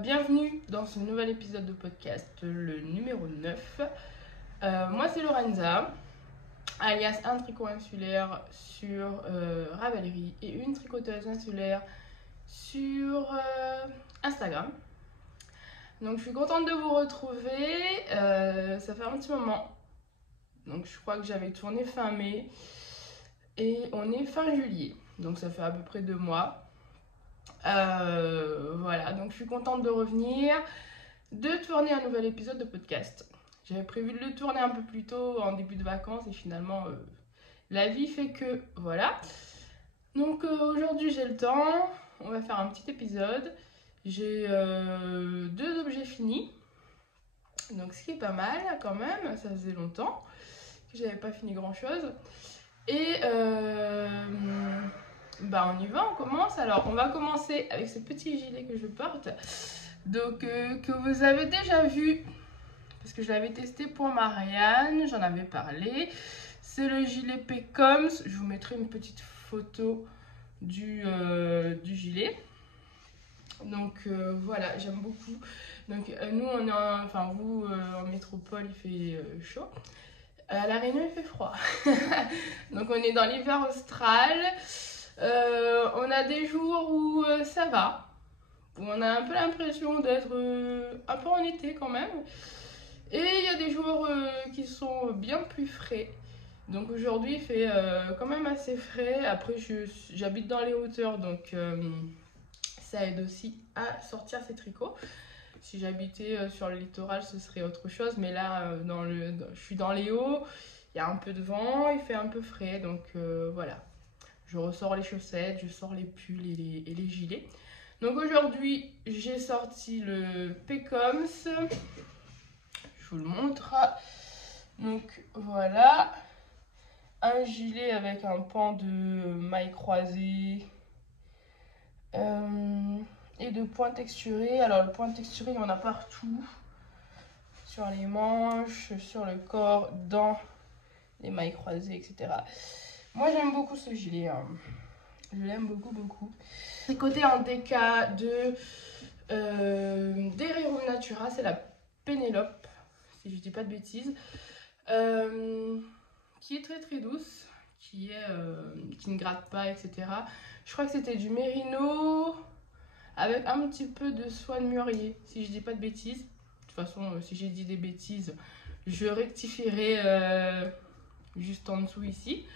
Bienvenue dans ce nouvel épisode de podcast, le numéro 9. Moi, c'est Lorenza, alias un tricot insulaire sur Ravelry et une tricoteuse insulaire sur Instagram. Donc, je suis contente de vous retrouver. Ça fait un petit moment. Donc, je crois que j'avais tourné fin mai et on est fin juillet. Donc, ça fait à peu près 2 mois. Voilà, donc je suis contente de revenir, de tourner un nouvel épisode de podcast. J'avais prévu de le tourner un peu plus tôt en début de vacances et finalement la vie fait que voilà. Donc aujourd'hui j'ai le temps, on va faire un petit épisode. J'ai 2 objets finis, donc ce qui est pas mal quand même, ça faisait longtemps que j'avais pas fini grand chose. Et on y va, on commence. Alors, on va commencer avec ce petit gilet que je porte. Donc, que vous avez déjà vu, parce que je l'avais testé pour Marianne, j'en avais parlé. C'est le gilet Pecoms. Je vous mettrai une petite photo du gilet. Donc, voilà, j'aime beaucoup. Donc, nous, on est en métropole, il fait chaud. À La Réunion, il fait froid. Donc, on est dans l'hiver austral. On a des jours où ça va, où on a un peu l'impression d'être un peu en été quand même. Et il y a des jours qui sont bien plus frais. Donc aujourd'hui il fait quand même assez frais. Après j'habite dans les hauteurs, donc ça aide aussi à sortir ses tricots. Si j'habitais sur le littoral ce serait autre chose, mais là je suis dans les hauts, il y a un peu de vent, il fait un peu frais, donc voilà. Je ressors les chaussettes, je sors les pulls et les gilets. Donc aujourd'hui, j'ai sorti le Pecoms. Je vous le montre. Donc voilà. Un gilet avec un pan de mailles croisées. Et de points texturés. Alors le point texturé, il y en a partout. Sur les manches, sur le corps, dans les mailles croisées, etc. Moi j'aime beaucoup ce gilet. Je l'aime beaucoup. Tricoté en DK de Dererum Natura, c'est la Pénélope, si je dis pas de bêtises, qui est très douce, qui ne gratte pas, etc. Je crois que c'était du mérino avec un petit peu de soie de mûrier, si je dis pas de bêtises. De toute façon, si j'ai dit des bêtises, je rectifierai juste en dessous ici.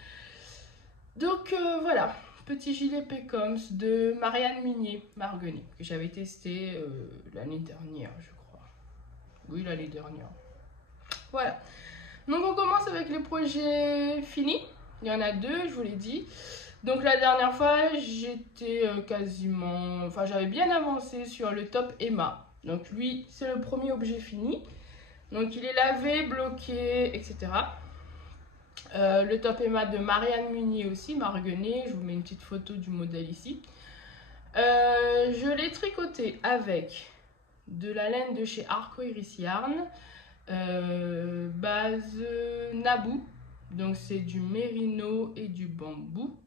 Donc voilà. Petit gilet Pecoms de Marianne Minier-Marguenet, que j'avais testé l'année dernière, je crois. Oui, l'année dernière. Voilà. Donc on commence avec les projets finis. Il y en a 2, je vous l'ai dit. Donc la dernière fois, j'étais j'avais bien avancé sur le top Emma. Donc lui, c'est le premier objet fini. Donc il est lavé, bloqué, etc. Le top Emma de Marianne Munier aussi, Marguenet, je vous mets une petite photo du modèle ici. Je l'ai tricoté avec de la laine de chez Arco Iris Yarn, base Naboo, donc c'est du mérino et du bambou,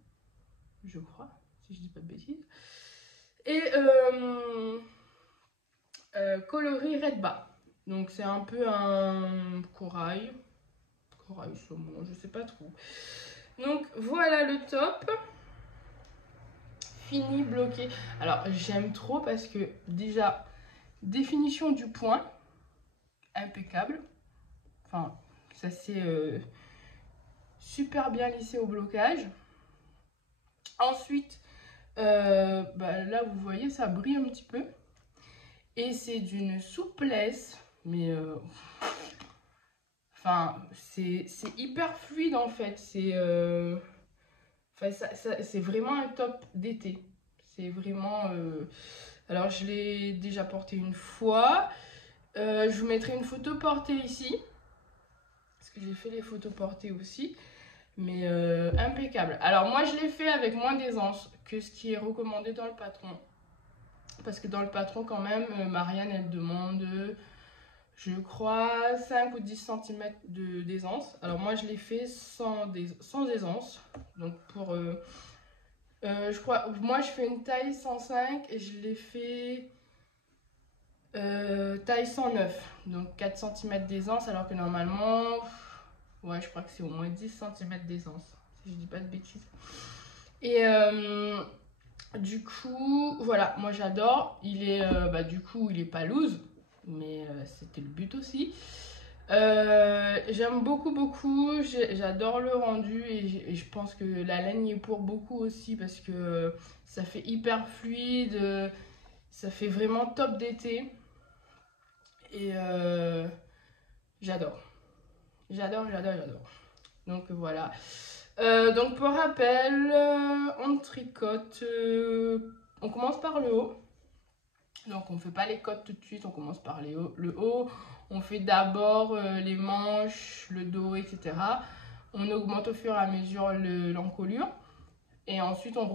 je crois, si je dis pas de bêtises, et coloris Red Bas, donc c'est un peu un corail saumon, je sais pas trop. Donc voilà le top fini, bloqué. Alors j'aime trop parce que déjà définition du point impeccable, enfin ça s'est super bien lissé au blocage. Ensuite là vous voyez ça brille un petit peu et c'est d'une souplesse mais c'est hyper fluide en fait, c'est vraiment un top d'été. C'est vraiment... Alors, je l'ai déjà porté une fois. Je vous mettrai une photo portée ici. Parce que j'ai fait les photos portées aussi. Mais impeccable. Alors, moi, je l'ai fait avec moins d'aisance que ce qui est recommandé dans le patron. Parce que dans le patron, quand même, Marianne, elle demande... je crois 5 ou 10 cm d'aisance. Alors moi je l'ai fait sans aisance. Donc pour je crois, moi je fais une taille 105 et je l'ai fait taille 109, donc 4 cm d'aisance, alors que normalement, ouais, je crois que c'est au moins 10 cm d'aisance, si je dis pas de bêtises. Et du coup, voilà, moi j'adore. Il est, du coup, il est pas loose, mais c'était le but aussi. J'aime beaucoup, j'adore le rendu et je pense que la laine y est pour beaucoup aussi parce que ça fait hyper fluide, ça fait vraiment top d'été. Et j'adore. J'adore. Donc voilà. Donc pour rappel, on tricote. On commence par le haut. Donc on ne fait pas les côtes tout de suite, on commence par le haut. On fait d'abord les manches, le dos, etc. On augmente au fur et à mesure l'encolure. Et ensuite on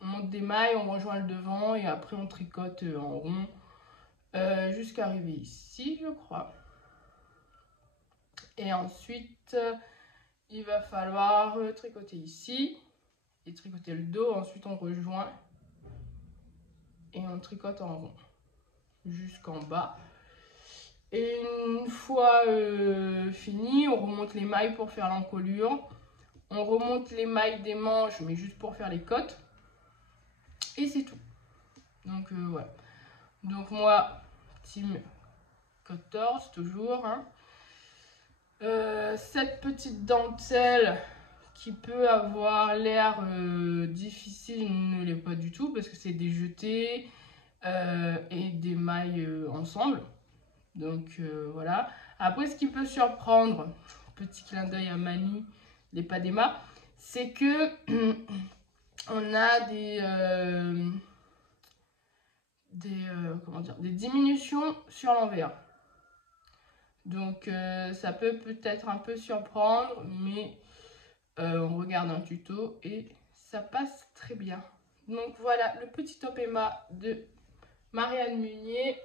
monte des mailles, on rejoint le devant et après on tricote en rond. Jusqu'à arriver ici, je crois. Et ensuite, il va falloir tricoter ici et tricoter le dos. Ensuite, on rejoint et on tricote en rond jusqu'en bas. Et une fois fini, on remonte les mailles pour faire l'encolure. On remonte les mailles des manches, mais juste pour faire les côtes. Et c'est tout. Donc voilà. Donc moi, team 14 toujours. Hein. Cette petite dentelle qui peut avoir l'air difficile ne l'est pas du tout parce que c'est des jetés et des mailles ensemble. Donc voilà. Après, ce qui peut surprendre, petit clin d'œil à Mani, les Padema, c'est que on a des diminutions sur l'envers. Donc ça peut-être un peu surprendre, mais on regarde un tuto et ça passe très bien. Donc voilà le petit top Emma de Marianne Munier.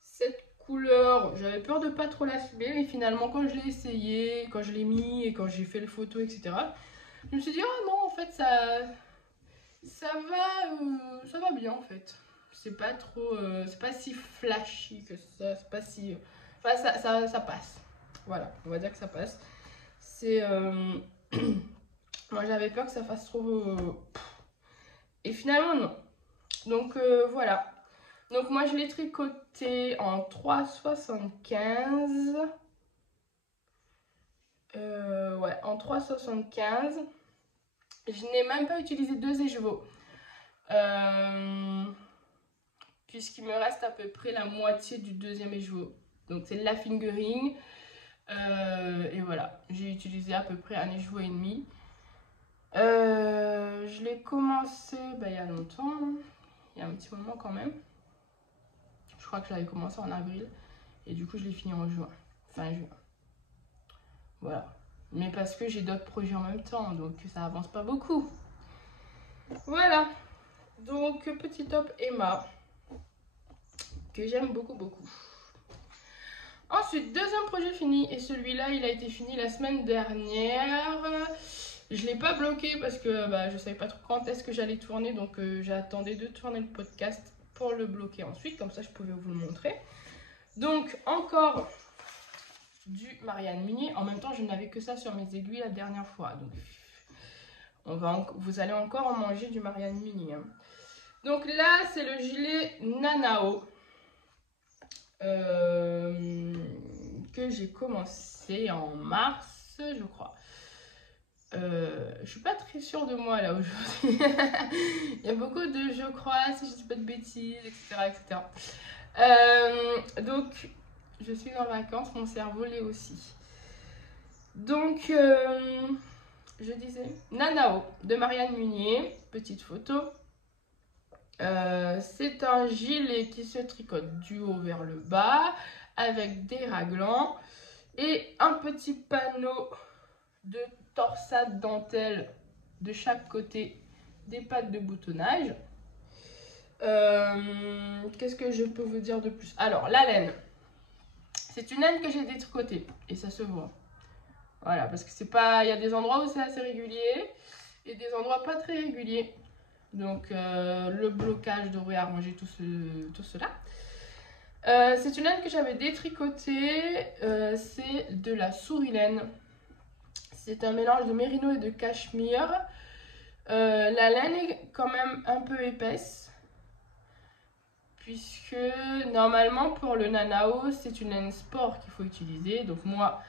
Cette couleur, j'avais peur de pas trop l'assumer, mais finalement quand je l'ai essayé, quand je l'ai mis et quand j'ai fait les photos, etc., je me suis dit oh non, en fait ça va bien en fait. C'est pas trop, c'est pas si flashy que ça, c'est pas si... Enfin, ça passe. Voilà, on va dire que ça passe. C'est... Moi, j'avais peur que ça fasse trop... Et finalement, non. Donc, voilà. Donc, moi, je l'ai tricoté en 3,75. Ouais, en 3,75. Je n'ai même pas utilisé 2 écheveaux. Puisqu'il me reste à peu près la moitié du 2e écheveau. Donc c'est la fingering. Et voilà, j'ai utilisé à peu près 1 écheveau et demi. Je l'ai commencé il y a longtemps. Il y a un petit moment quand même. Je crois que je l'avais commencé en avril. Et du coup je l'ai fini en juin. Fin juin. Voilà. Mais parce que j'ai d'autres projets en même temps. Donc ça avance pas beaucoup. Voilà. Donc petit top Emma. Que j'aime beaucoup. Ensuite, 2e projet fini, et celui-là, il a été fini la semaine dernière. Je ne l'ai pas bloqué parce que je ne savais pas trop quand est-ce que j'allais tourner, donc j'attendais de tourner le podcast pour le bloquer ensuite, comme ça je pouvais vous le montrer. Donc, encore du Marianne Munier. En même temps, je n'avais que ça sur mes aiguilles la dernière fois, donc vous allez encore en manger du Marianne Munier. Hein. Donc là, c'est le gilet Nanao. Que j'ai commencé en mars, je crois. Je suis pas très sûre de moi là aujourd'hui. Il y a beaucoup de je crois, si je dis pas de bêtises, etc. Donc, je suis en vacances, mon cerveau l'est aussi. Donc, je disais Nanao de Marianne Munier, petite photo. C'est un gilet qui se tricote du haut vers le bas avec des raglans et un petit panneau de torsade dentelle de chaque côté des pattes de boutonnage. Qu'est-ce que je peux vous dire de plus? Alors, la laine. C'est une laine que j'ai détricotée et ça se voit. Voilà, parce que c'est pas... Il y a des endroits où c'est assez régulier et des endroits pas très réguliers. Donc le blocage devrait arranger tout cela. C'est une laine que j'avais détricotée, c'est de la souris-laine. C'est un mélange de mérino et de cachemire. La laine est quand même un peu épaisse, puisque normalement pour le nanao, c'est une laine sport qu'il faut utiliser. Donc moi,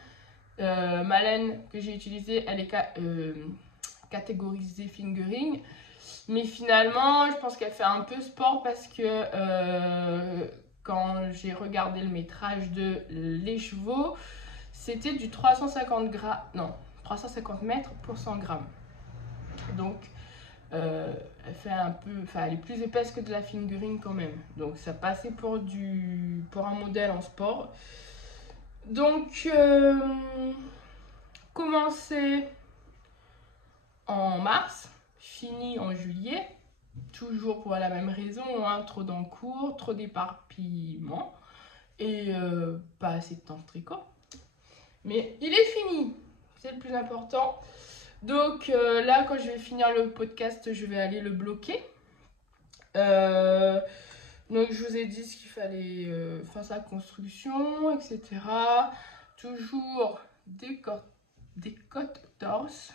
ma laine que j'ai utilisée, elle est catégorisée fingering. Mais finalement, je pense qu'elle fait un peu sport parce que quand j'ai regardé le métrage de Les Chevaux, c'était du 350 grammes, non, 350 mètres pour 100 grammes. Donc, elle fait un peu, enfin, elle est plus épaisse que de la fingering quand même. Donc, ça passait pour un modèle en sport. Donc, commencé en mars, fini en juillet. Toujours pour la même raison, hein, trop d'encours, trop d'éparpillement et pas assez de temps de tricot. Mais il est fini, c'est le plus important. Donc là, quand je vais finir le podcast, je vais aller le bloquer. Donc je vous ai dit ce qu'il fallait faire sa construction, etc. Toujours des côtes torse.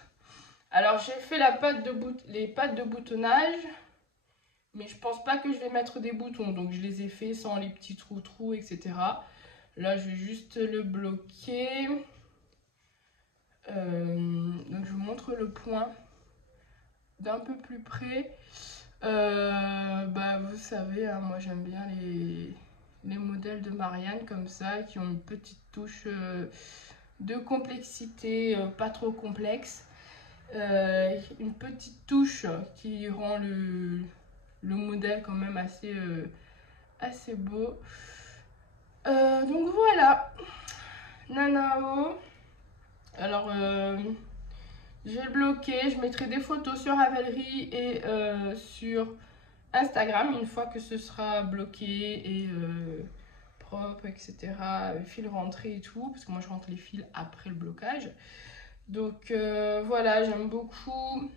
Alors j'ai fait les pattes de boutonnage. Mais je pense pas que je vais mettre des boutons, donc je les ai fait sans les petits trous, etc. Là, je vais juste le bloquer. Donc, je vous montre le point d'un peu plus près. Vous savez, hein, moi j'aime bien les modèles de Marianne comme ça, qui ont une petite touche de complexité, pas trop complexe. Une petite touche qui rend le modèle quand même assez beau. Donc voilà, nanao. Alors j'ai bloqué, je mettrai des photos sur Ravelry et sur Instagram une fois que ce sera bloqué et propre, etc. Fil rentré et tout, parce que moi je rentre les fils après le blocage. Donc voilà, j'aime beaucoup.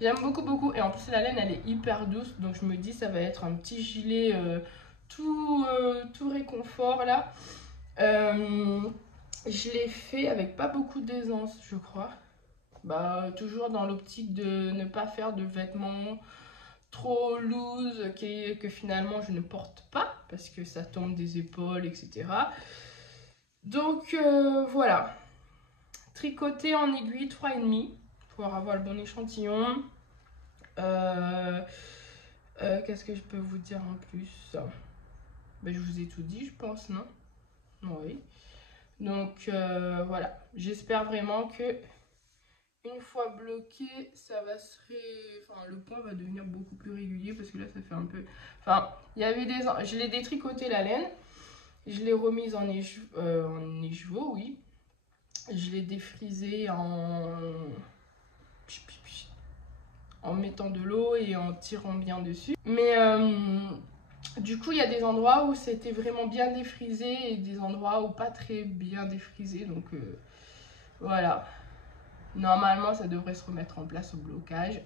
J'aime beaucoup et en plus la laine elle est hyper douce, donc je me dis ça va être un petit gilet tout réconfort là. Je l'ai fait avec pas beaucoup d'aisance je crois. Toujours dans l'optique de ne pas faire de vêtements trop loose que finalement je ne porte pas parce que ça tombe des épaules, etc. Donc voilà. Tricoter en aiguille 3,5 pour avoir le bon échantillon. Qu'est-ce que je peux vous dire en plus? Je vous ai tout dit, je pense, non? Oui. Donc voilà, j'espère vraiment que une fois bloqué, ça va le point va devenir beaucoup plus régulier parce que là ça fait un peu. Enfin, il y avait je l'ai détricoté la laine, je l'ai remise en écheveau, oui. Je l'ai défrisé en mettant de l'eau et en tirant bien dessus. Mais du coup, il y a des endroits où c'était vraiment bien défrisé et des endroits où pas très bien défrisé. Donc voilà. Normalement, ça devrait se remettre en place au blocage.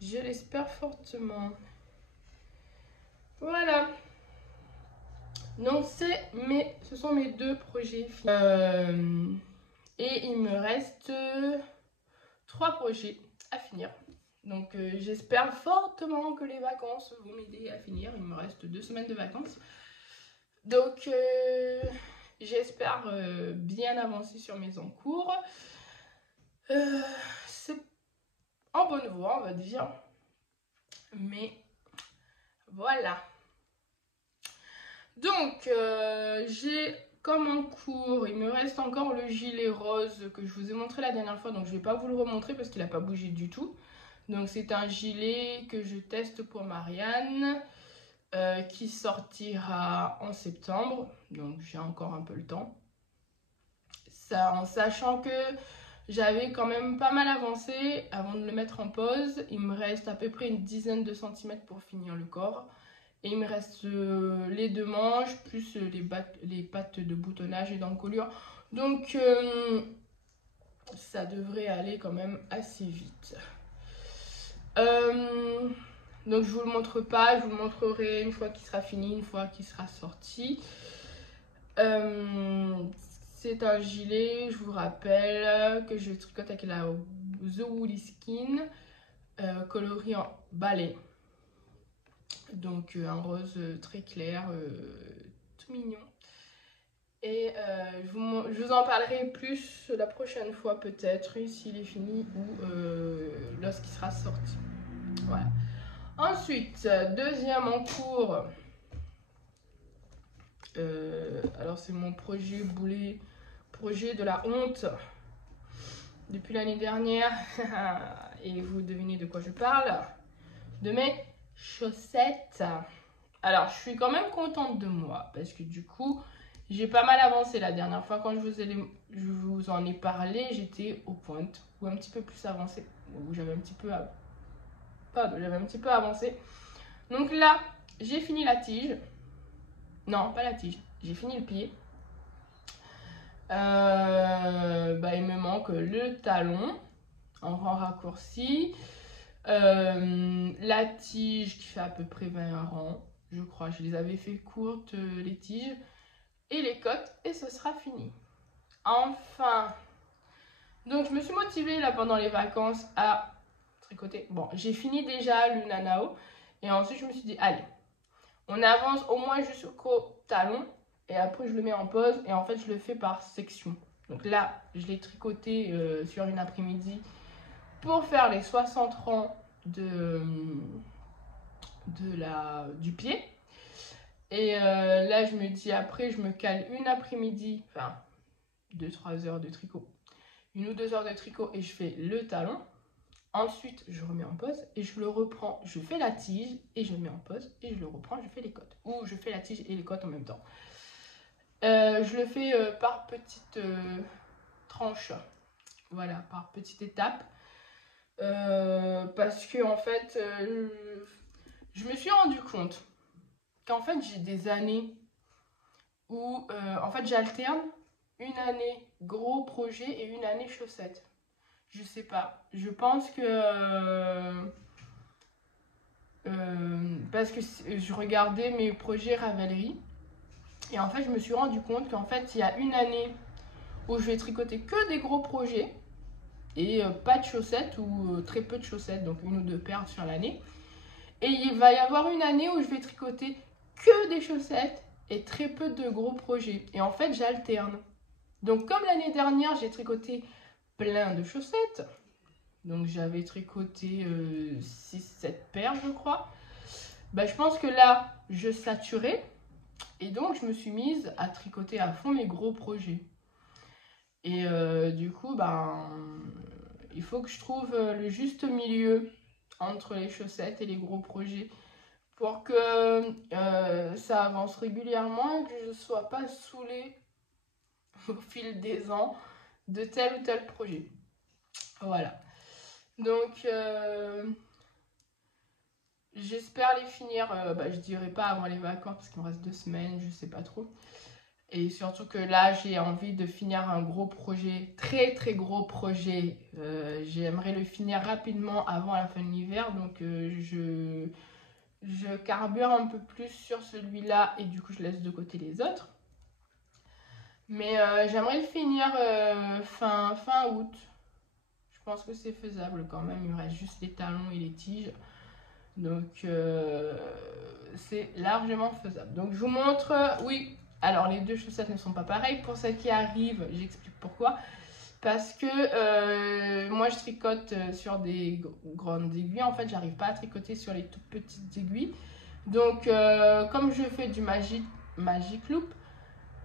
Je l'espère fortement. Voilà. Donc ce sont mes 2 projets. Et il me reste 3 projets à finir. Donc j'espère fortement que les vacances vont m'aider à finir. Il me reste 2 semaines de vacances. Donc j'espère bien avancer sur mes encours. C'est en bonne voie, on va dire. Mais voilà. Donc j'ai comme en cours, il me reste encore le gilet rose que je vous ai montré la dernière fois. Donc je ne vais pas vous le remontrer parce qu'il n'a pas bougé du tout. Donc c'est un gilet que je teste pour Marianne qui sortira en septembre. Donc j'ai encore un peu le temps. Ça, en sachant que j'avais quand même pas mal avancé avant de le mettre en pause. Il me reste à peu près une dizaine de centimètres pour finir le corps. Et il me reste les 2 manches plus les pattes de boutonnage et d'encolure. Donc ça devrait aller quand même assez vite. Donc je vous le montre pas, je vous le montrerai une fois qu'il sera fini, une fois qu'il sera sorti. C'est un gilet, je vous rappelle, que je tricote avec la The Woolly Skin, coloris en balai. Donc un rose très clair, tout mignon. Et je vous en parlerai plus la prochaine fois peut-être, s'il est fini ou lorsqu'il sera sorti. Voilà. Ensuite, deuxième en cours. Alors c'est mon projet boulet, projet de la honte depuis l'année dernière. Et vous devinez de quoi je parle? De mes chaussettes. Alors je suis quand même contente de moi parce que du coup j'ai pas mal avancé la dernière fois. Quand je vous en ai parlé, j'étais au point ou un petit peu plus avancé, ou j'avais un petit peu avancé. Donc là j'ai fini la tige. Non, pas la tige, j'ai fini le pied. Il me manque le talon en rang raccourci, la tige qui fait à peu près 20 rangs, je crois. Je les avais fait courtes, les tiges, et les cottes, et ce sera fini. Enfin, donc je me suis motivée là pendant les vacances à tricoter. Bon, j'ai fini déjà le nanao, et ensuite je me suis dit, allez, on avance au moins jusqu'au talon. Et après, je le mets en pause. Et en fait, je le fais par section. Donc là, je l'ai tricoté sur une après-midi pour faire les 60 rangs du pied. Et là, je me dis, après, je me cale une après-midi, enfin, 2-3 heures de tricot. 1 ou 2 heures de tricot et je fais le talon. Ensuite, je remets en pause et je le reprends. Je fais la tige et je le mets en pause et je le reprends, je fais les cottes. Ou je fais la tige et les cottes en même temps. Je le fais par petites tranches, voilà, par petites étapes, parce que en fait, je me suis rendu compte qu'en fait j'ai des années où en fait j'alterne une année gros projet et une année chaussettes. Je sais pas, je pense que parce que je regardais mes projets Ravelry et en fait je me suis rendu compte qu'en fait il y a une année où je vais tricoter que des gros projets et pas de chaussettes ou très peu de chaussettes, donc 1 ou 2 paires sur l'année. Et il va y avoir une année où je vais tricoter que des chaussettes et très peu de gros projets. Et en fait, j'alterne. Donc comme l'année dernière, j'ai tricoté plein de chaussettes. Donc j'avais tricoté 6-7 paires, je crois. Je pense que là, je saturais. Et donc, je me suis mise à tricoter à fond mes gros projets. Et du coup, il faut que je trouve le juste milieu entre les chaussettes et les gros projets pour que ça avance régulièrement et que je ne sois pas saoulée au fil des ans de tel ou tel projet. Voilà. Donc, j'espère les finir, je dirais pas avant les vacances parce qu'il me reste 2 semaines, je sais pas trop. Et surtout que là, j'ai envie de finir un gros projet, très très gros projet. J'aimerais le finir rapidement avant la fin de l'hiver. Donc je carbure un peu plus sur celui-là et du coup je laisse de côté les autres. Mais j'aimerais le finir fin août. Je pense que c'est faisable quand même. Il me reste juste les talons et les tiges. Donc c'est largement faisable. Donc je vous montre, oui. Alors les 2 chaussettes ne sont pas pareilles. Pour celles qui arrivent, j'explique pourquoi. Parce que moi je tricote sur des grandes aiguilles. En fait, j'arrive pas à tricoter sur les toutes petites aiguilles. Donc comme je fais du Magic Loop,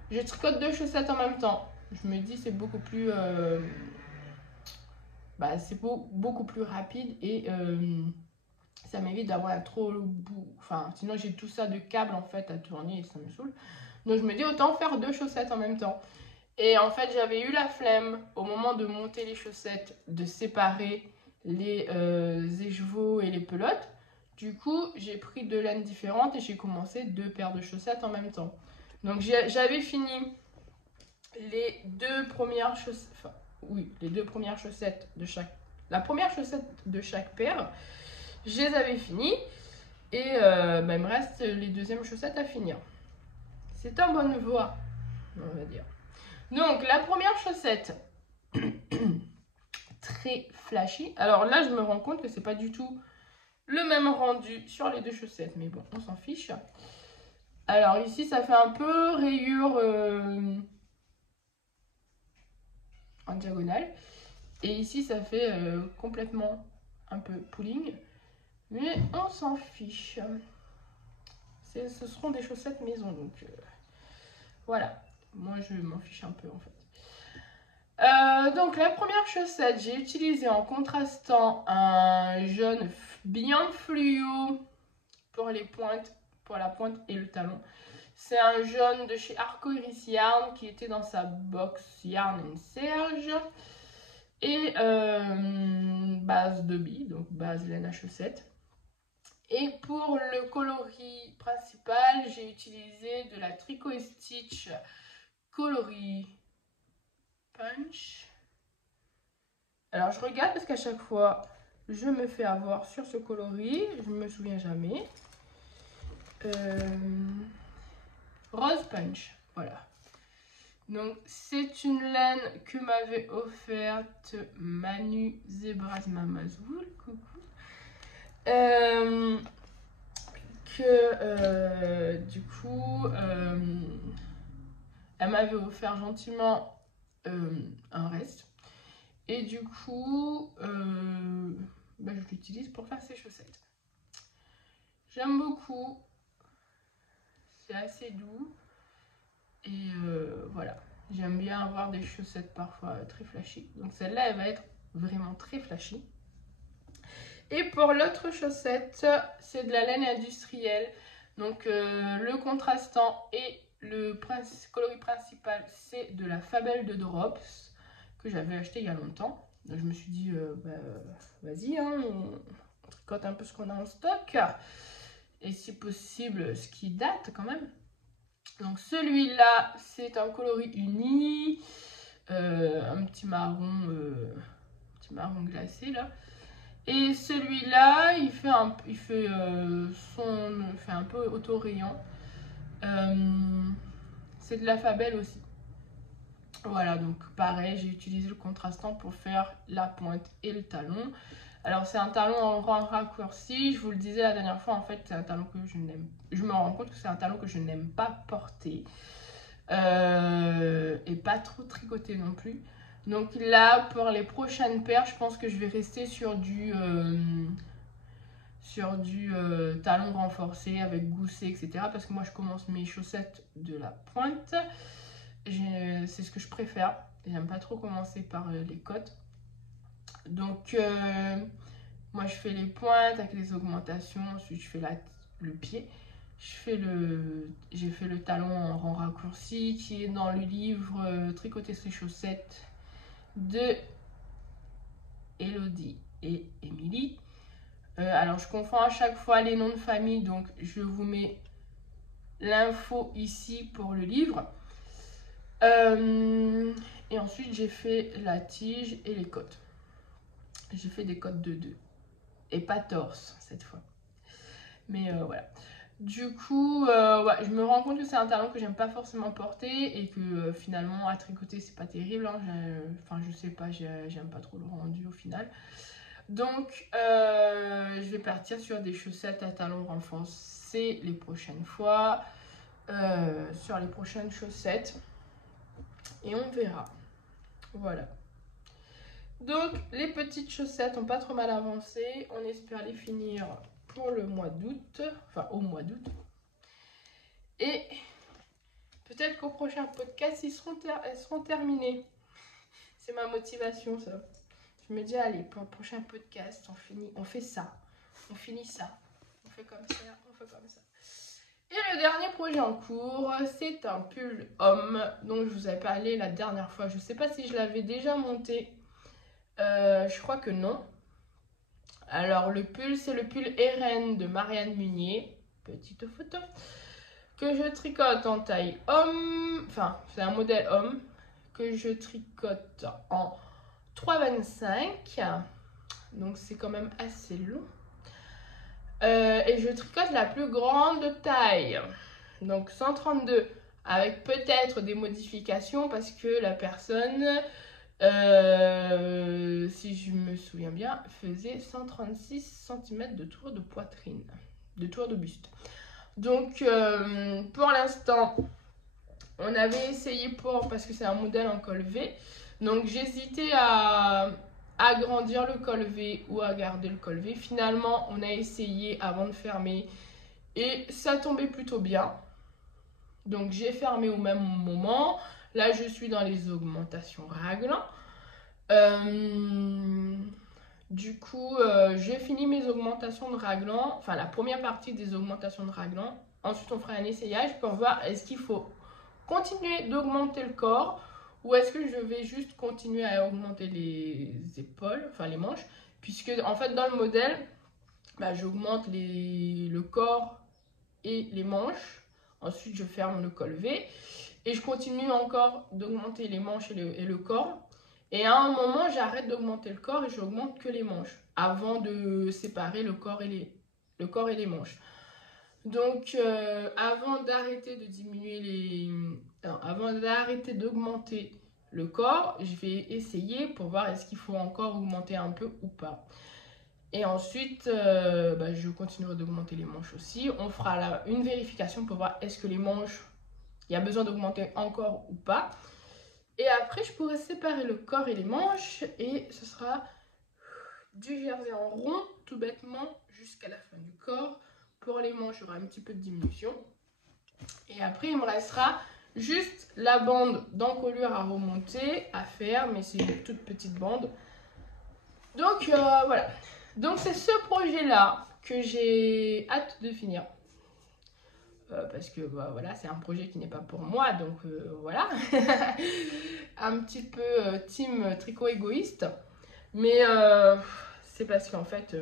je tricote 2 chaussettes en même temps. Je me dis c'est beaucoup plus beaucoup plus rapide et ça m'évite d'avoir trop le bout. Enfin, sinon j'ai tout ça de câble en fait à tourner et ça me saoule. Donc je me dis autant faire 2 chaussettes en même temps. Et en fait, j'avais eu la flemme au moment de monter les chaussettes de séparer les écheveaux et les pelotes. Du coup, j'ai pris 2 laines différentes et j'ai commencé 2 paires de chaussettes en même temps. Donc j'avais fini les 2 premières chaussettes. Enfin, oui, les 2 premières chaussettes de chaque. La première chaussette de chaque paire. Je les avais finies. Et bah, il me reste les deuxièmes chaussettes à finir. C'est en bonne voie, on va dire. Donc, la première chaussette, très flashy. Alors là, je me rends compte que c'est pas du tout le même rendu sur les deux chaussettes. Mais bon, on s'en fiche. Alors ici, ça fait un peu rayure en diagonale. Et ici, ça fait complètement un peu pulling. Mais on s'en fiche. Ce seront des chaussettes maison, donc voilà. Moi, je m'en fiche un peu en fait. Donc la première chaussette, j'ai utilisé en contrastant un jaune bien fluo pour les pointes, pour la pointe et le talon. C'est un jaune de chez Arcoiris Yarn qui était dans sa box Yarn Serge. Et base de billes, donc base laine à chaussette. Et pour le coloris principal, j'ai utilisé de la Tricot et Stitch coloris punch. Alors je regarde parce qu'à chaque fois je me fais avoir sur ce coloris, je ne me souviens jamais. Rose punch, voilà. Donc c'est une laine que m'avait offerte Manu Zebras Mamazoul, coucou. Du coup elle m'avait offert gentiment un reste. Et du coup, bah, je l'utilise pour faire ces chaussettes. J'aime beaucoup. C'est assez doux. Et voilà. J'aime bien avoir des chaussettes parfois très flashy. Donc celle-là, elle va être vraiment très flashy. Et pour l'autre chaussette, c'est de la laine industrielle. Donc le contrastant et le coloris principal, c'est de la Fabel de Drops que j'avais acheté il y a longtemps. Donc je me suis dit, bah, vas-y, hein, on tricote un peu ce qu'on a en stock. Et si possible, ce qui date quand même. Donc celui-là, c'est un coloris uni, un petit marron glacé là. Et celui-là, il fait un peu auto-rayant. C'est de la Fabel aussi. Voilà, donc pareil, j'ai utilisé le contrastant pour faire la pointe et le talon. Alors c'est un talon en rang raccourci, je vous le disais la dernière fois, en fait c'est un talon que je n'aime. Je me rends compte que c'est un talon que je n'aime pas porter. Et pas trop tricoter non plus. Donc là, pour les prochaines paires, je pense que je vais rester sur du talon renforcé avec gousset, etc. Parce que moi je commence mes chaussettes de la pointe. C'est ce que je préfère. J'aime pas trop commencer par les côtes. Donc moi je fais les pointes avec les augmentations. Ensuite je fais le pied. J'ai fait le talon en rang raccourci qui est dans le livre Tricoter ses chaussettes de Elodie et Émilie. Alors je confonds à chaque fois les noms de famille, donc je vous mets l'info ici pour le livre. Et ensuite j'ai fait la tige et les côtes. J'ai fait des côtes de 2 et pas torse cette fois. Mais voilà. Du coup, ouais, je me rends compte que c'est un talon que j'aime pas forcément porter et que finalement à tricoter c'est pas terrible. Hein. Enfin, je sais pas, j'aime pas trop le rendu au final. Donc, je vais partir sur des chaussettes à talons renforcés les prochaines fois, sur les prochaines chaussettes. Et on verra. Voilà. Donc, les petites chaussettes ont pas trop mal avancé. On espère les finir pour le mois d'août. Enfin, au mois d'août. Et peut-être qu'au prochain podcast, elles seront terminées. C'est ma motivation, ça. Je me dis, allez, pour le prochain podcast, on fait ça. On finit ça. On fait comme ça, on fait comme ça. Et le dernier projet en cours, c'est un pull homme dont je vous avais parlé la dernière fois. Je ne sais pas si je l'avais déjà monté. Je crois que non. Alors, le pull, c'est le pull RN de Marianne Munier. Petite photo. Que je tricote en taille homme. Enfin, c'est un modèle homme. Que je tricote en 3,25. Donc, c'est quand même assez long. Et je tricote la plus grande taille. Donc 132 avec peut-être des modifications parce que la personne, si je me souviens bien, faisait 136 cm de tour de poitrine, de tour de buste. Donc pour l'instant, on avait essayé parce que c'est un modèle en col V. Donc j'hésitais à agrandir le col V ou à garder le col V. Finalement, on a essayé avant de fermer et ça tombait plutôt bien. Donc j'ai fermé au même moment. Là, je suis dans les augmentations raglan. Du coup, j'ai fini mes augmentations de raglan. Enfin, la première partie des augmentations de raglan. Ensuite, on fera un essayage pour voir est-ce qu'il faut continuer d'augmenter le corps ou est-ce que je vais juste continuer à augmenter les épaules, enfin les manches. Puisque, en fait, dans le modèle, bah, j'augmente le corps et les manches. Ensuite, je ferme le col V. Et je continue encore d'augmenter les manches et le corps. Et à un moment, j'arrête d'augmenter le corps et j'augmente que les manches. Avant de séparer le corps et les manches. Donc, avant d'arrêter de diminuer avant d'arrêter d'augmenter le corps, je vais essayer pour voir est-ce qu'il faut encore augmenter un peu ou pas. Et ensuite, je continuerai d'augmenter les manches aussi. On fera là une vérification pour voir est-ce que les manches, il y a besoin d'augmenter encore ou pas. Et après, je pourrai séparer le corps et les manches. Et ce sera du jersey en rond, tout bêtement, jusqu'à la fin du corps. Pour les manches, il y aura un petit peu de diminution. Et après, il me restera juste la bande d'encolure à remonter, à faire. Mais c'est une toute petite bande. Donc, voilà. Donc, c'est ce projet-là que j'ai hâte de finir. Parce que voilà, c'est un projet qui n'est pas pour moi, donc voilà. Un petit peu team tricot égoïste. Mais c'est parce qu'en fait,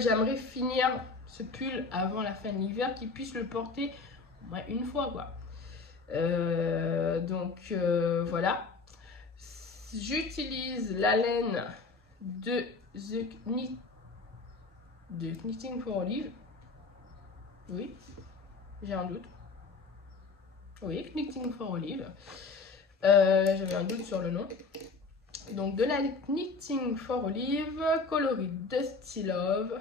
j'aimerais finir ce pull avant la fin de l'hiver, qu'il puisse le porter au moins une fois, quoi. Donc voilà. J'utilise la laine de Knitting for Olive. Oui, j'ai un doute. Oui, Knitting for Olive. J'avais un doute sur le nom. Donc de la Knitting for Olive, coloris Dusty Love,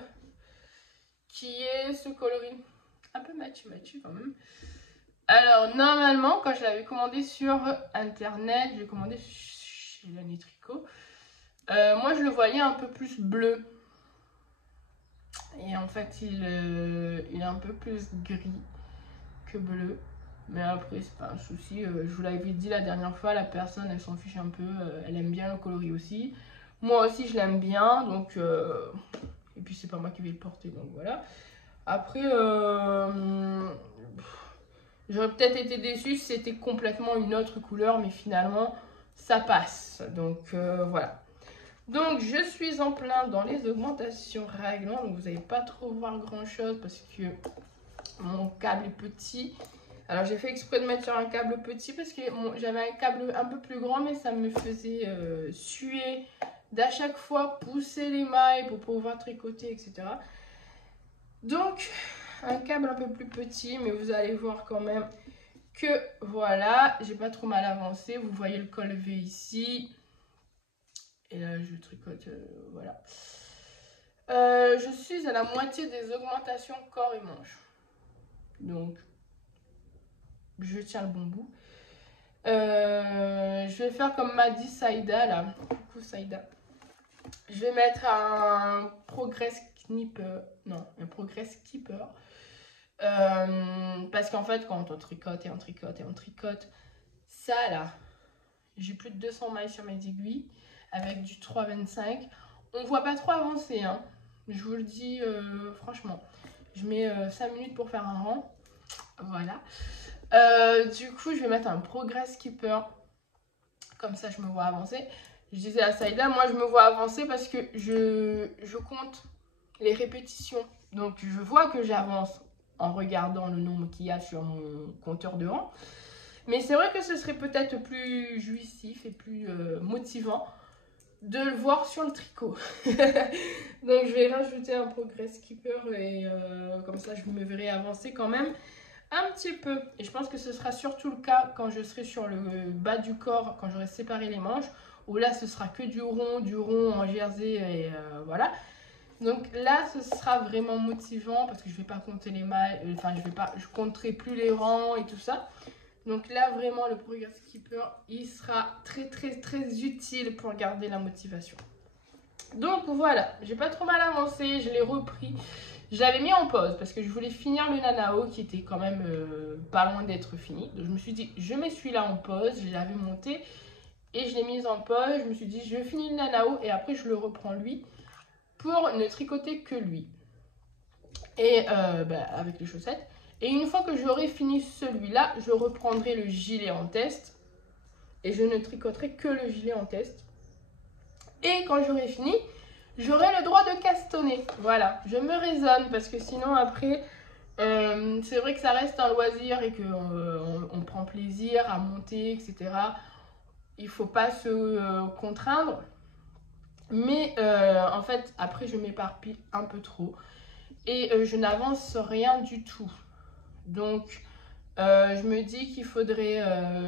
qui est ce coloris un peu matchy quand même. Alors normalement, quand je l'avais commandé sur internet, j'ai commandé chez Lani Tricot, moi je le voyais un peu plus bleu. Et en fait, il est un peu plus gris que bleu. Mais après, c'est pas un souci. Je vous l'avais dit la dernière fois, la personne, elle s'en fiche un peu. Elle aime bien le coloris aussi. Moi aussi, je l'aime bien. Donc, et puis, c'est pas moi qui vais le porter. Donc, voilà. Après, j'aurais peut-être été déçue si c'était complètement une autre couleur. Mais finalement, ça passe. Donc, voilà. Donc, je suis en plein dans les augmentations raglan. Donc, vous n'allez pas trop voir grand-chose parce que mon câble est petit. Alors, j'ai fait exprès de mettre sur un câble petit parce que j'avais un câble un peu plus grand, mais ça me faisait suer d'à chaque fois pousser les mailles pour pouvoir tricoter, etc. Donc, un câble un peu plus petit, mais vous allez voir quand même que voilà, j'ai pas trop mal avancé. Vous voyez le col V ici. Et là, je tricote, voilà. Je suis à la moitié des augmentations corps et manches. Donc, je tiens le bon bout. Je vais faire comme m'a dit Saïda, là. Coucou Saïda. Je vais mettre un Progress Knipper. Non, un Progress Keeper. Parce qu'en fait, quand on tricote et on tricote et on tricote, ça là, j'ai plus de 200 mailles sur mes aiguilles. Avec du 3,25. On voit pas trop avancer, hein. Je vous le dis franchement. Je mets 5 minutes pour faire un rang. Voilà. Du coup, je vais mettre un Progress Keeper. Comme ça, je me vois avancer. Je disais à Saïda, moi, je me vois avancer parce que je compte les répétitions. Donc, je vois que j'avance en regardant le nombre qu'il y a sur mon compteur de rang. Mais c'est vrai que ce serait peut-être plus jouissif et plus motivant de le voir sur le tricot. Donc je vais rajouter un progress keeper et comme ça je me verrai avancer quand même un petit peu. Et je pense que ce sera surtout le cas quand je serai sur le bas du corps, quand j'aurai séparé les manches, où là ce sera que du rond en jersey et voilà. Donc là ce sera vraiment motivant parce que je vais pas compter les mailles, enfin je compterai plus les rangs et tout ça. Donc là vraiment le progress keeper il sera très utile pour garder la motivation. Donc voilà, j'ai pas trop mal avancé, je l'ai repris. Je l'avais mis en pause parce que je voulais finir le nanao qui était quand même pas loin d'être fini. Donc je me suis dit, je mets celui-là en pause, je l'avais monté et je l'ai mis en pause. Je me suis dit, je finis le nanao et après je le reprends lui pour ne tricoter que lui. Et avec les chaussettes. Et une fois que j'aurai fini celui-là, je reprendrai le gilet en test et je ne tricoterai que le gilet en test. Et quand j'aurai fini, j'aurai le droit de castonner. Voilà, je me raisonne parce que sinon après, c'est vrai que ça reste un loisir et qu'on prend plaisir à monter, etc. Il ne faut pas se contraindre. Mais en fait, après, je m'éparpille un peu trop. Et je n'avance rien du tout. Donc, je me dis qu'il faudrait...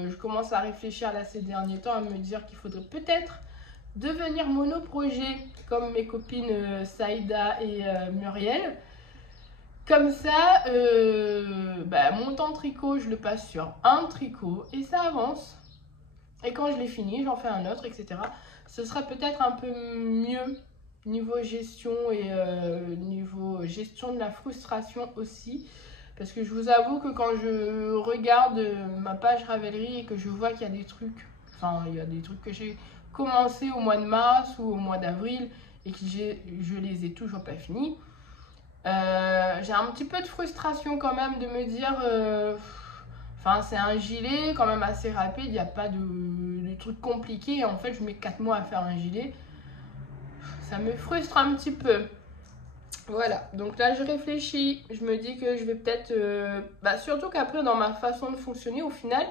je commence à réfléchir là ces derniers temps, à me dire qu'il faudrait peut-être devenir monoprojet comme mes copines Saïda et Muriel. Comme ça, mon temps tricot, je le passe sur un tricot et ça avance. Et quand je l'ai fini, j'en fais un autre, etc. Ce sera peut-être un peu mieux niveau gestion et niveau gestion de la frustration aussi. Parce que je vous avoue que quand je regarde ma page Ravelry et que je vois qu'il y a des trucs, enfin il y a des trucs que j'ai commencé au mois de mars ou au mois d'avril et que je les ai toujours pas finis, j'ai un petit peu de frustration quand même de me dire, enfin c'est un gilet quand même assez rapide, il n'y a pas de trucs compliqués. En fait je mets 4 mois à faire un gilet, ça me frustre un petit peu. Voilà, donc là je réfléchis, je me dis que je vais peut-être, surtout qu'après dans ma façon de fonctionner au final,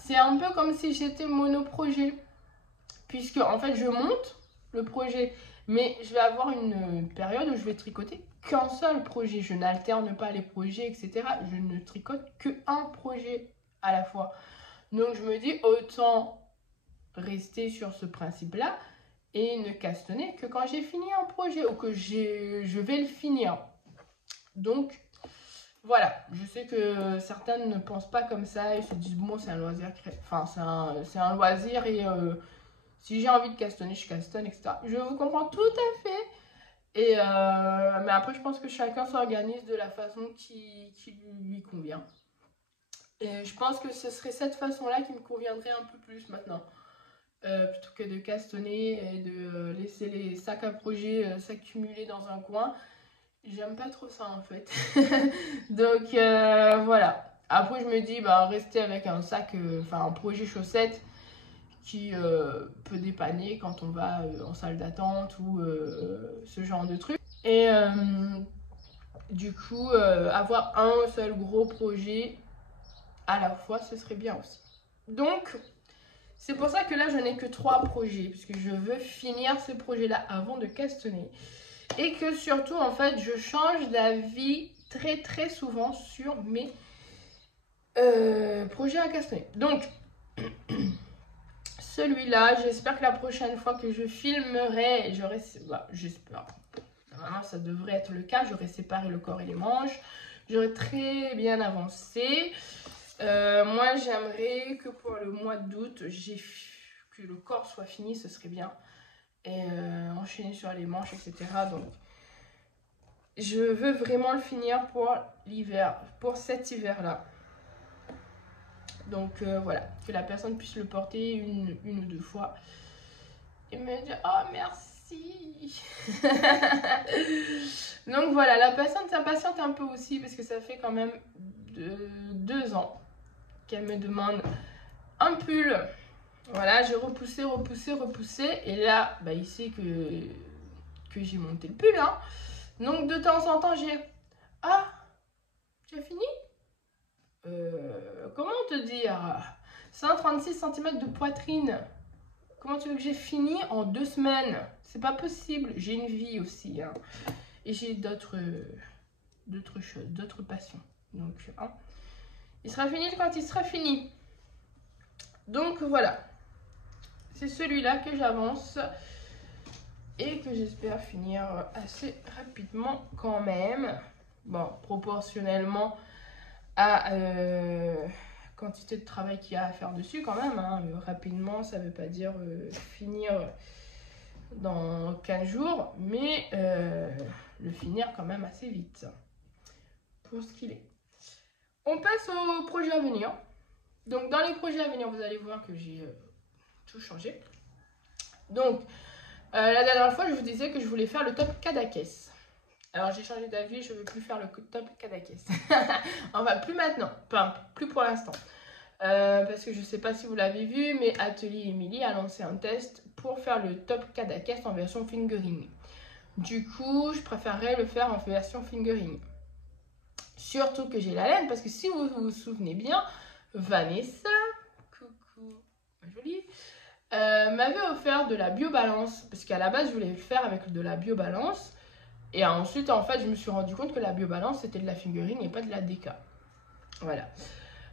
c'est un peu comme si j'étais monoprojet, puisque en fait je monte le projet, mais je vais avoir une période où je vais tricoter qu'un seul projet, je n'alterne pas les projets, etc. Je ne tricote qu'un projet à la fois. Donc je me dis autant rester sur ce principe-là et ne castonner que quand j'ai fini un projet ou que je vais le finir. Donc voilà, je sais que certaines ne pensent pas comme ça et se disent bon c'est un loisir, enfin c'est un loisir et si j'ai envie de castonner, je castonne, etc. Je vous comprends tout à fait. Et mais après, je pense que chacun s'organise de la façon qui lui convient. Et je pense que ce serait cette façon-là qui me conviendrait un peu plus maintenant. Plutôt que de castonner et de laisser les sacs à projet s'accumuler dans un coin. J'aime pas trop ça en fait. Donc voilà. Après, je me dis, rester avec un sac, un projet chaussette qui peut dépanner quand on va en salle d'attente ou ce genre de truc. Et du coup, avoir un seul gros projet à la fois, ce serait bien aussi. Donc, c'est pour ça que là, je n'ai que 3 projets, puisque je veux finir ces projets-là avant de castonner. Et que surtout, en fait, je change d'avis très souvent sur mes projets à castonner. Donc, celui-là, j'espère que la prochaine fois que je filmerai, j'espère, normalement ça devrait être le cas, j'aurai séparé le corps et les manches, j'aurai très bien avancé. Moi j'aimerais que pour le mois d'août, que le corps soit fini, ce serait bien. Et enchaîner sur les manches, etc. Donc je veux vraiment le finir pour l'hiver, pour cet hiver-là. Donc voilà, que la personne puisse le porter une ou 2 fois et me dire oh merci. Donc voilà, la personne s'impatiente un peu aussi parce que ça fait quand même 2 ans qu'elle me demande un pull. Voilà, j'ai repoussé et là il sait que j'ai monté le pull hein. Donc de temps en temps j'ai ah tu as fini? Comment te dire, 136 cm de poitrine, comment tu veux que j'ai fini en 2 semaines? C'est pas possible. J'ai une vie aussi. Hein. Et j'ai d'autres choses, d'autres passions. Donc, hein, il sera fini quand il sera fini. Donc, voilà. C'est celui-là que j'avance. Et que j'espère finir assez rapidement quand même. Bon, proportionnellement à quantité de travail qu'il y a à faire dessus quand même. Hein. Rapidement, ça ne veut pas dire finir dans 15 jours, mais le finir quand même assez vite pour ce qu'il est. On passe aux projets à venir. Donc dans les projets à venir, vous allez voir que j'ai tout changé. Donc la dernière fois, je vous disais que je voulais faire le top Cadaqués. Alors j'ai changé d'avis, je ne veux plus faire le top Cadaqués. Enfin, plus maintenant, enfin, plus pour l'instant. Parce que je ne sais pas si vous l'avez vu, mais Atelier Émilie a lancé un test pour faire le top Cadaqués en version fingering. Du coup, je préférerais le faire en version fingering. Surtout que j'ai la laine, parce que si vous vous souvenez bien, Vanessa, coucou, jolie, m'avait offert de la biobalance. Parce qu'à la base, je voulais le faire avec de la biobalance. Et ensuite, en fait, je me suis rendu compte que la biobalance, c'était de la fingering et pas de la DK. Voilà.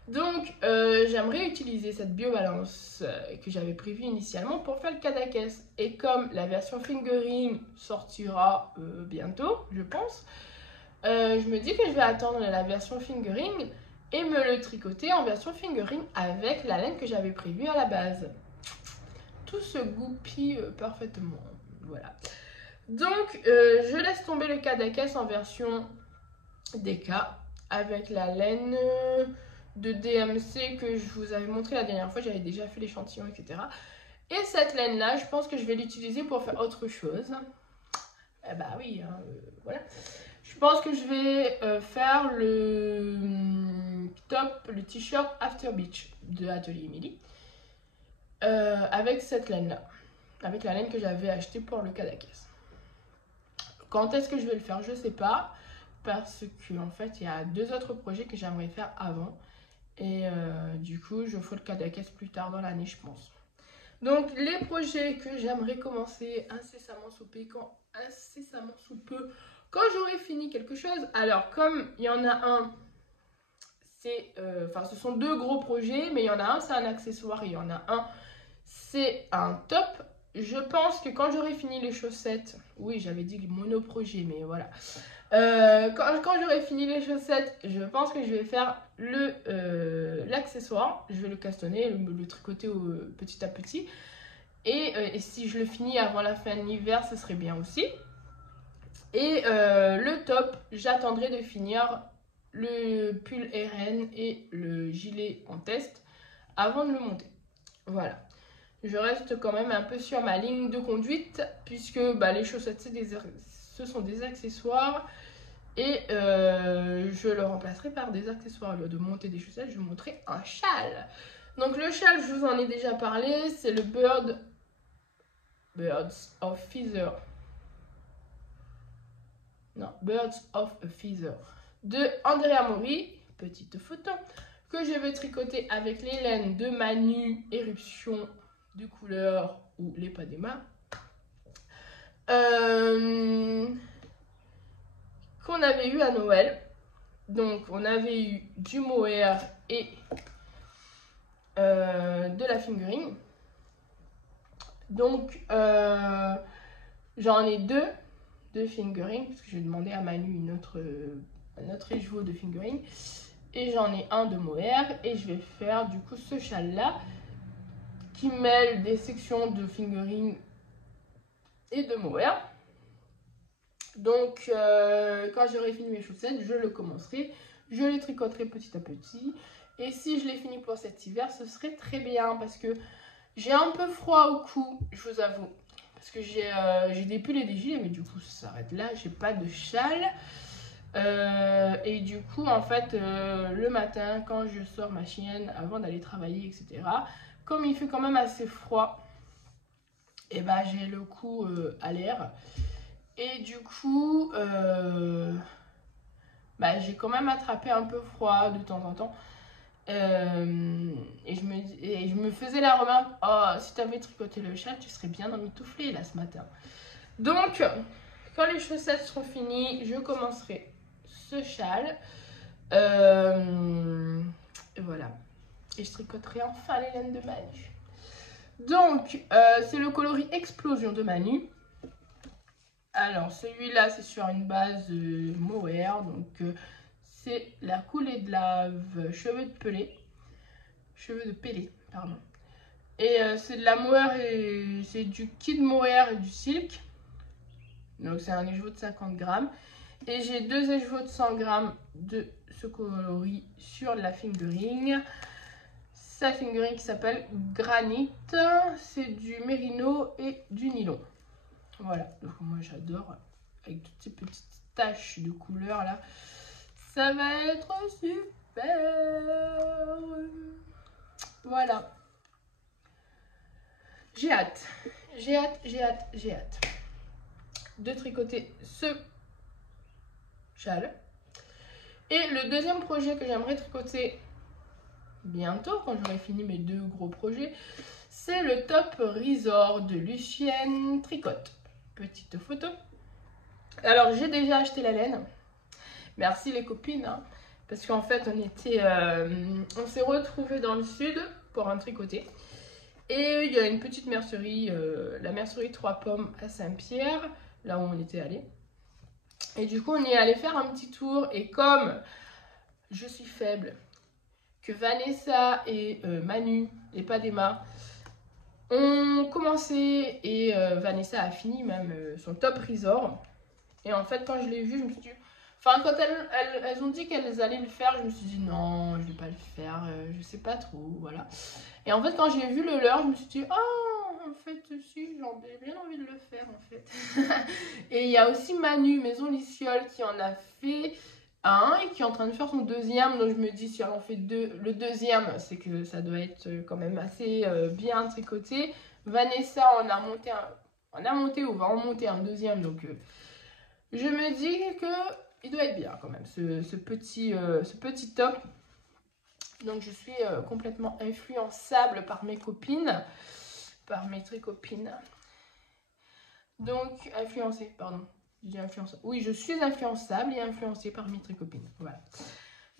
Donc, j'aimerais utiliser cette biobalance que j'avais prévue initialement pour faire le Cadaqués. Et comme la version fingering sortira bientôt, je pense, je me dis que je vais attendre la version fingering et me le tricoter en version fingering avec la laine que j'avais prévue à la base. Tout se goupille parfaitement. Voilà. Donc, je laisse tomber le Cadaqués en version DK avec la laine de DMC que je vous avais montré la dernière fois. J'avais déjà fait l'échantillon, etc. Et cette laine-là, je pense que je vais l'utiliser pour faire autre chose. Eh bah oui, hein, voilà. Je pense que je vais faire le top, le t-shirt After Beach de Atelier Émilie. Avec cette laine-là. Avec la laine que j'avais achetée pour le Cadaqués. Quand est-ce que je vais le faire? Je sais pas. Parce qu'en fait, il y a 2 autres projets que j'aimerais faire avant. Et du coup, je ferai le Cadaqués plus tard dans l'année, je pense. Donc, les projets que j'aimerais commencer incessamment sous peu, quand j'aurai fini quelque chose. Alors, comme il y en a un, c'est... Enfin, ce sont 2 gros projets, mais il y en a un, c'est un accessoire. Il y en a un, c'est un top. Je pense que quand j'aurai fini les chaussettes... Oui, j'avais dit monoprojet, mais voilà. Quand j'aurai fini les chaussettes, je pense que je vais faire l'accessoire. Je vais le castonner, le tricoter petit à petit. Et si je le finis avant la fin de l'hiver, ce serait bien aussi. Et le top, j'attendrai de finir le pull RN et le gilet en test avant de le monter. Voilà. Je reste quand même un peu sur ma ligne de conduite puisque bah, les chaussettes, ce sont des accessoires. Et je le remplacerai par des accessoires. Au lieu de monter des chaussettes, je vais montrer un châle. Donc le châle, je vous en ai déjà parlé, c'est le Birds of Feather. Non, Birds of a Feather de Andrea Mori, petite photo, que je vais tricoter avec les laines de Manu Éruption de couleur ou les Padema. Qu'on avait eu à Noël. Donc on avait eu du mohair et de la fingering. Donc j'en ai 2 de fingering parce que j'ai demandé à Manu un autre éjou de fingering. Et j'en ai un de mohair et je vais faire du coup ce châle là qui mêle des sections de fingering et de mohair. Donc, quand j'aurai fini mes chaussettes, je le commencerai. Je les tricoterai petit à petit. Et si je les finis pour cet hiver, ce serait très bien. Parce que j'ai un peu froid au cou, je vous avoue. Parce que j'ai des pulls et des gilets, mais du coup, ça s'arrête là. J'ai pas de châle. Et du coup, en fait, le matin, quand je sors ma chienne avant d'aller travailler, etc., comme il fait quand même assez froid, et ben, j'ai le cou à l'air. Et du coup, bah, j'ai quand même attrapé un peu froid de temps en temps. Et je me faisais la remarque, oh, si tu avais tricoté le châle, tu serais bien emmitouflée là ce matin. Donc, quand les chaussettes seront finies, je commencerai ce châle. Et voilà. Et je tricoterai enfin les laines de Manu. Donc, c'est le coloris Explosion de Manu. Alors, celui-là, c'est sur une base mohair. Donc, c'est la coulée de lave cheveux de pelé. Cheveux de pélé, pardon. Et c'est de la mohair et c'est du kid mohair et du silk. Donc, c'est un écheveau de 50 grammes. Et j'ai 2 écheveaux de 100 grammes de ce coloris sur la fingering. Sa fingering qui s'appelle Granit. C'est du mérino et du nylon. Voilà, donc moi j'adore avec toutes ces petites taches de couleur là. Ça va être super. Voilà. J'ai hâte de tricoter ce châle. Et le deuxième projet que j'aimerais tricoter bientôt, quand j'aurai fini mes 2 gros projets, c'est le top Resort de Lucienne Tricote. Petite photo. Alors j'ai déjà acheté la laine. Merci les copines, hein, parce qu'en fait on s'est retrouvés dans le sud pour un tricoter. Et il y a une petite mercerie, la mercerie 3 Pommes à Saint-Pierre, là où on était allé. Et du coup on y est allé faire un petit tour. Et comme je suis faible, que Vanessa et Manu, et pas d'Emma, ont commencé et Vanessa a fini même son top resort. Et en fait, quand je l'ai vu, je me suis dit... Enfin, quand elles ont dit qu'elles allaient le faire, je me suis dit non, je vais pas le faire, je sais pas trop, voilà. Et en fait, quand j'ai vu le leur, je me suis dit, oh, en fait, si, j'ai bien envie de le faire, en fait. Et il y a aussi Manu, Maison Liciole, qui en a fait un et qui est en train de faire son deuxième. Donc, je me dis, si elle en fait deux, le deuxième, c'est que ça doit être quand même assez bien tricoté. Vanessa en a monté ou va en monter un deuxième, donc je me dis que il doit être bien quand même, ce petit top. Donc je suis complètement influençable par mes copines, par mes tricopines. Donc influencée, pardon. Je dis influençable. Oui, je suis influençable et influencée par mes tricopines. Voilà.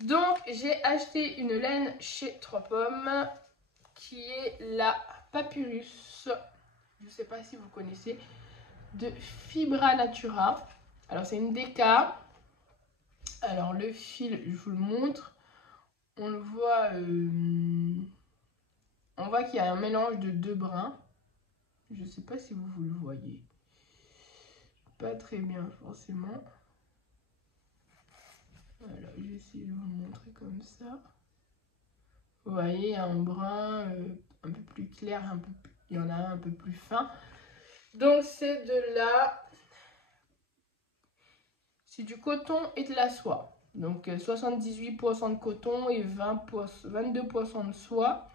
Donc j'ai acheté une laine chez 3 Pommes qui est la Papyrus. Je ne sais pas si vous connaissez, de Fibra Natura. Alors c'est une DK. Alors le fil, je vous le montre. On le voit, on voit qu'il y a un mélange de 2 brins. Je ne sais pas si vous le voyez. Pas très bien forcément. Voilà, je vais essayer de vous le montrer comme ça. Vous voyez, il y a un brun un peu plus clair, il y en a un peu plus fin. Donc c'est de la... C'est du coton et de la soie. Donc 78% de coton et 22% de soie.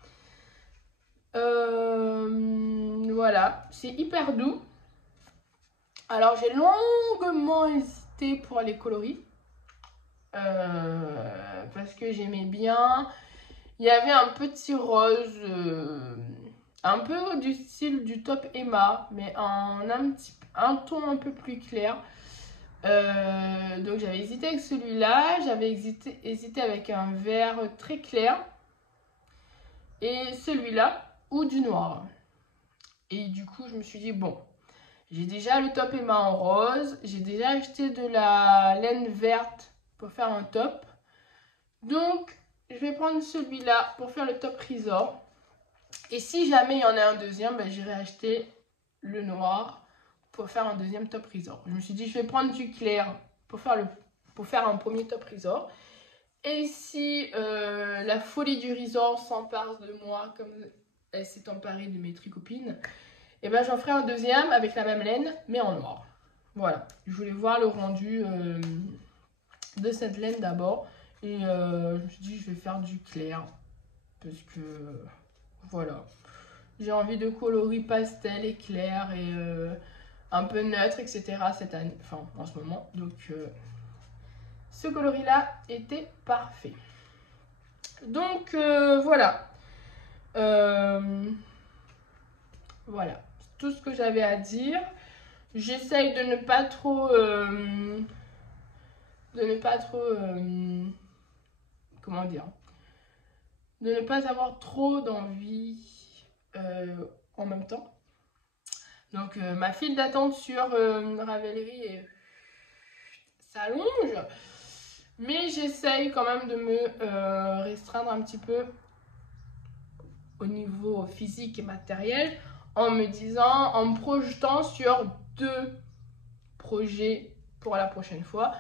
Voilà, c'est hyper doux. Alors j'ai longuement hésité pour les coloris. Parce que j'aimais bien. Il y avait un petit rose, un peu du style du top Emma, mais un ton un peu plus clair. Donc j'avais hésité avec celui-là, j'avais hésité avec un vert très clair et celui-là ou du noir. Et du coup je me suis dit bon, j'ai déjà le top Emma en rose, j'ai déjà acheté de la laine verte pour faire un top. Donc je vais prendre celui-là pour faire le top resort. Et si jamais il y en a un deuxième, ben, j'irai acheter le noir pour faire un deuxième top resort. Je me suis dit je vais prendre du clair pour faire un premier top resort. Et si la folie du resort s'empare de moi comme elle s'est emparée de mes tricopines, et ben j'en ferai un deuxième avec la même laine mais en noir. Voilà, je voulais voir le rendu de cette laine d'abord. Et je me suis dit je vais faire du clair parce que voilà, j'ai envie de coloris pastel et clair et un peu neutre, etc. cette année, enfin en ce moment. Donc ce coloris là était parfait. Donc voilà. Voilà, c'est tout ce que j'avais à dire. J'essaye de ne pas trop comment dire, de ne pas avoir trop d'envie en même temps. Donc ma file d'attente sur Ravelry s'allonge, mais j'essaye quand même de me restreindre un petit peu au niveau physique et matériel en me disant, en me projetant sur 2 projets pour la prochaine fois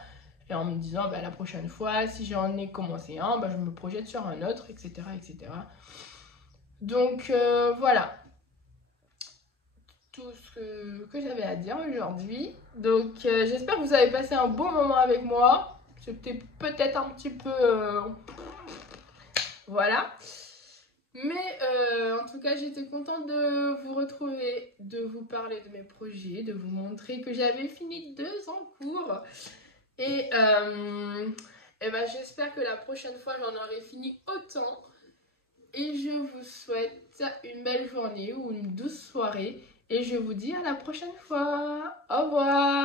et en me disant la prochaine fois si j'en ai commencé un, je me projette sur un autre, etc. Donc voilà tout ce que j'avais à dire aujourd'hui. Donc j'espère que vous avez passé un bon moment avec moi. C'était peut-être un petit peu voilà, mais en tout cas j'étais contente de vous retrouver, de vous parler de mes projets, de vous montrer que j'avais fini 2 en cours et j'espère que la prochaine fois j'en aurai fini autant. Et je vous souhaite une belle journée ou une douce soirée. Et je vous dis à la prochaine fois. Au revoir.